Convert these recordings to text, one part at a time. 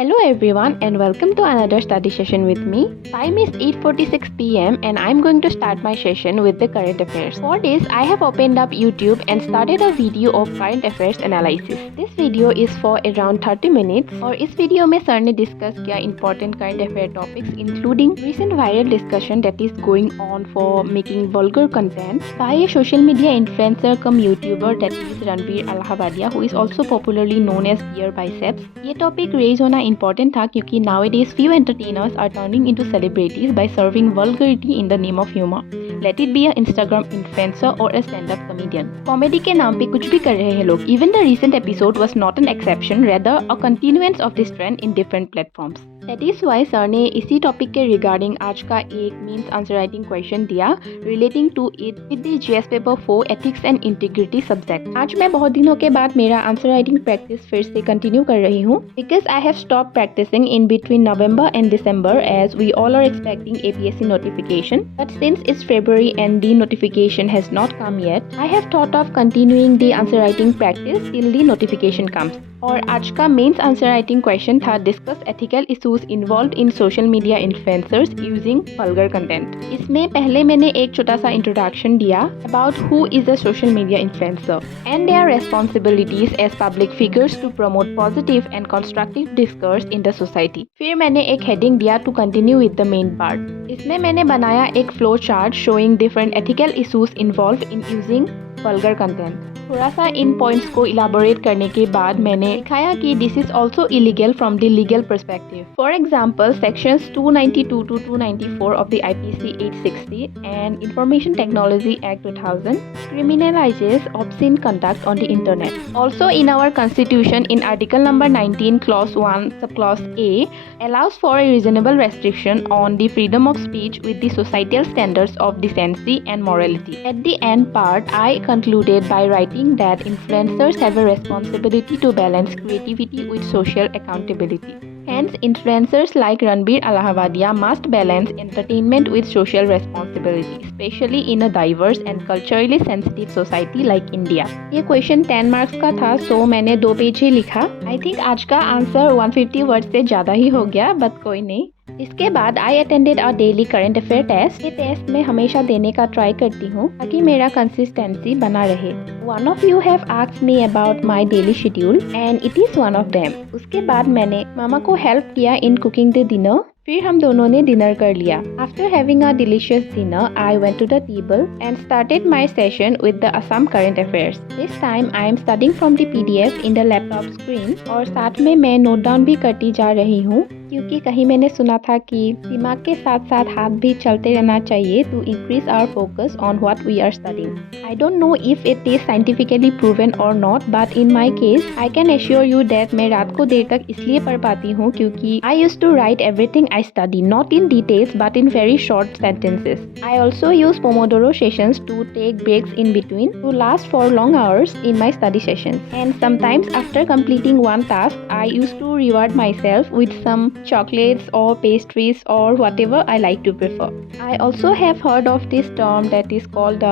Hello everyone and welcome to another study session with me. Time is 8:46 p.m. and I'm going to start my session with the current affairs. For this, I have opened up YouTube and started a video of current affairs analysis. This video is for around 30 minutes और इस video में sir ने discuss किया important current affair topics including recent viral discussion that is going on for making vulgar content by a social media influencer cum YouTuber that is Ranveer Allahabadia who is also popularly known as Beer Biceps. ये topic raise होना important था क्योंकि nowadays few entertainers are turning into celebrities by serving vulgarity in the name of humor. Let it be a Instagram influencer or a stand-up comedian. Comedy के नाम पे कुछ भी कर रहे हैं लोग. Even the recent episode was not an exception, rather a continuance of this trend in different platforms. That is why sir ने इसी टॉपिक के रिगार्डिंग आज का एक मीन्स आंसर राइटिंग क्वेश्चन दिया relating to it with the GS paper 4 ethics and integrity subject. आज मैं बहुत दिनों के बाद मेरा आंसर राइटिंग प्रैक्टिस फिर से कंटिन्यू कर रही हूँ because I have stop practising in between November and December as we all are expecting APSC notification. But since it's February and the notification has not come yet, I have thought of continuing the answer writing practice till the notification comes. और आज का mains answer writing question था discuss ethical issues involved in social media influencers using vulgar content. इसमें पहले मैंने एक छोटा सा इंट्रोडक्शन दिया about who is a social media influencer and their responsibilities as public figures to promote positive and constructive discourse in the society. फिर मैंने एक हेडिंग दिया to continue with the main part. इसमें मैंने बनाया एक flow chart showing different ethical issues involved in using vulgar content. थोड़ा सा इन पॉइंट्स को इलाबोरेट करने के बाद मैंने दिखाया कि this is also illegal from the legal perspective. For example sections 292 to 294 of the IPC 860 and Information Technology Act 2000 criminalizes obscene conduct on the internet. Also in our constitution in article number 19 clause 1 subclause A allows for a reasonable restriction on the freedom of speech with the societal standards of decency and morality. At the end part I concluded by writing that influencers have a responsibility to balance creativity with social accountability. Hence, influencers like Ranveer Allahabadia must balance entertainment with social responsibility, especially in a diverse and culturally sensitive society like India. ये question 10 marks का था, सो मैंने 2 page ही लिखा. I think आज का answer 150 word से ज़्यादा ही हो गया, बट कोई नहीं. इसके बाद I attended a daily current affair test. ये टेस्ट मैं हमेशा देने का ट्राई करती हूँ ताकि मेरा कंसिस्टेंसी बना रहे. One of you have asked me about my daily schedule and it is one of them. उसके बाद मैंने मामा को हेल्प किया इन कुकिंग द डिनर. फिर हम दोनों ने डिनर कर लिया. After having a delicious dinner I went to the table and started my session with the Assam current affairs. This time I am studying from the PDF in the laptop screen और साथ में मैं note down भी करती जा रही हूँ क्योंकि कहीं मैंने सुना था कि दिमाग के साथ साथ हाथ भी चलते रहना चाहिए to increase our focus on what we are studying. I don't know if it is scientifically proven और not, but in my case I can assure you that मैं रात को देर तक इसलिए पढ़ पाती हूँ क्योंकि I used to write everything I study, not in details but in very short sentences. I also use Pomodoro sessions to take breaks in between to last for long hours in my study sessions. And sometimes after completing one task, I used to reward myself with some chocolates or pastries or whatever I like to prefer. I also have heard of this term that is called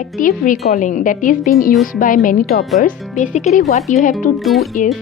active recalling that is being used by many toppers. Basically what you have to do is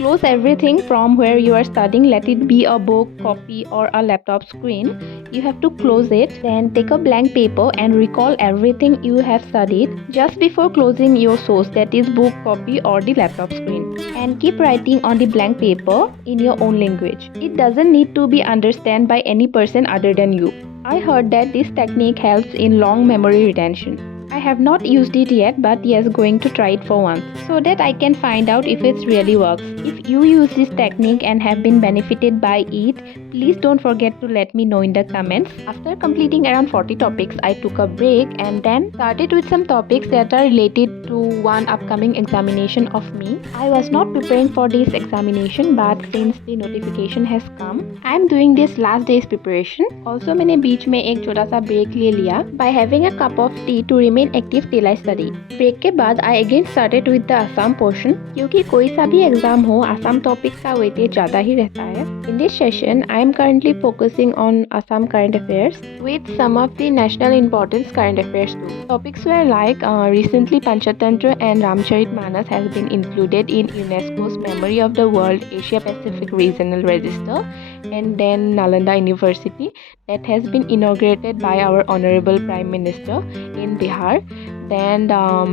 close everything from where you are studying, let it be a book, copy or a laptop screen. You have to close it, then take a blank paper and recall everything you have studied just before closing your source, that is book, copy or the laptop screen, and keep writing on the blank paper in your own language. It doesn't need to be understood by any person other than you. I heard that this technique helps in long memory retention. I have not used it yet, but yes, going to try it for once so that I can find out if it really works. If you use this technique and have been benefited by it, please don't forget to let me know in the comments. After completing around 40 topics, I took a break and then started with some topics that are related to one upcoming examination of me. I was not preparing for this examination, but since the notification has come, I am doing this last day's preparation. Also, मैंने बीच में एक छोटा सा break ले लिया by having a cup of tea to remain active till I study. Break के बाद I again started with the Assam portion क्योंकि कोई सा भी एग्जाम हो आसाम टॉपिक का वेटेज ज़्यादा ही रहता है. In this session, I am currently focusing on Assam current affairs with some of the national importance current affairs too. Topics were like recently Panchatantra and Ramcharitmanas has been included in UNESCO's Memory of the World Asia Pacific Regional Register, and then Nalanda University that has been inaugurated by our Honorable Prime Minister in Bihar. Then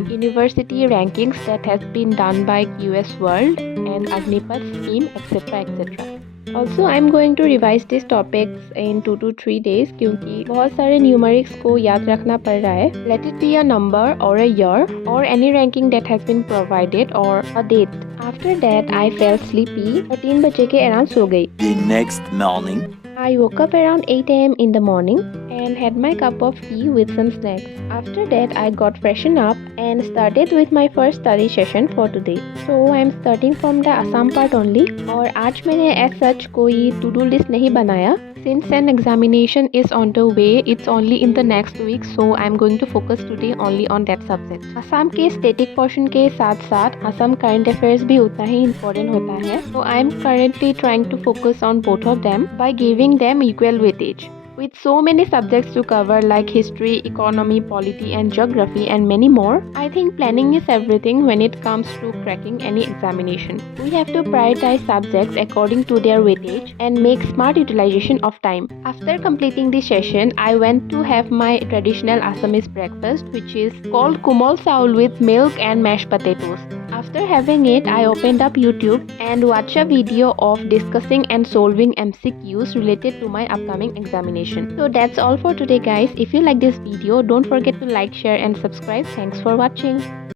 university rankings that has been done by QS World and Agnipath scheme, etc. etc. Also, I'm going to revise these topics in 2 to 3 days क्योंकि बहुत सारे न्यूमरिक्स को याद रखना पड़ रहा है. Let it be a number or a year or any ranking that has been provided or a date. After that, I felt sleepy और 3 बजे के around सो गई. The next morning, I woke up around 8 a.m. in the morning and had my cup of tea with some snacks. After that, I got freshened up and started with my first study session for today. So I am starting from the Assam part only. और आज मैंने as such कोई to-do list नहीं बनाया. Since an examination is on the way, it's only in the next week, so I'm going to focus today only on that subject. Assam के static portion के साथ साथ Assam current affairs भी उतना ही important होता है. So I'm currently trying to focus on both of them by giving them equal weightage. With so many subjects to cover like history, economy, polity and geography and many more, I think planning is everything when it comes to cracking any examination. We have to prioritize subjects according to their weightage and make smart utilization of time. After completing the session, I went to have my traditional Assamese breakfast, which is called Kumal Saul with milk and mashed potatoes. After having it, I opened up YouTube and watched a video of discussing and solving MCQs related to my upcoming examination. So that's all for today guys. If you like this video, don't forget to like, share and subscribe. Thanks for watching.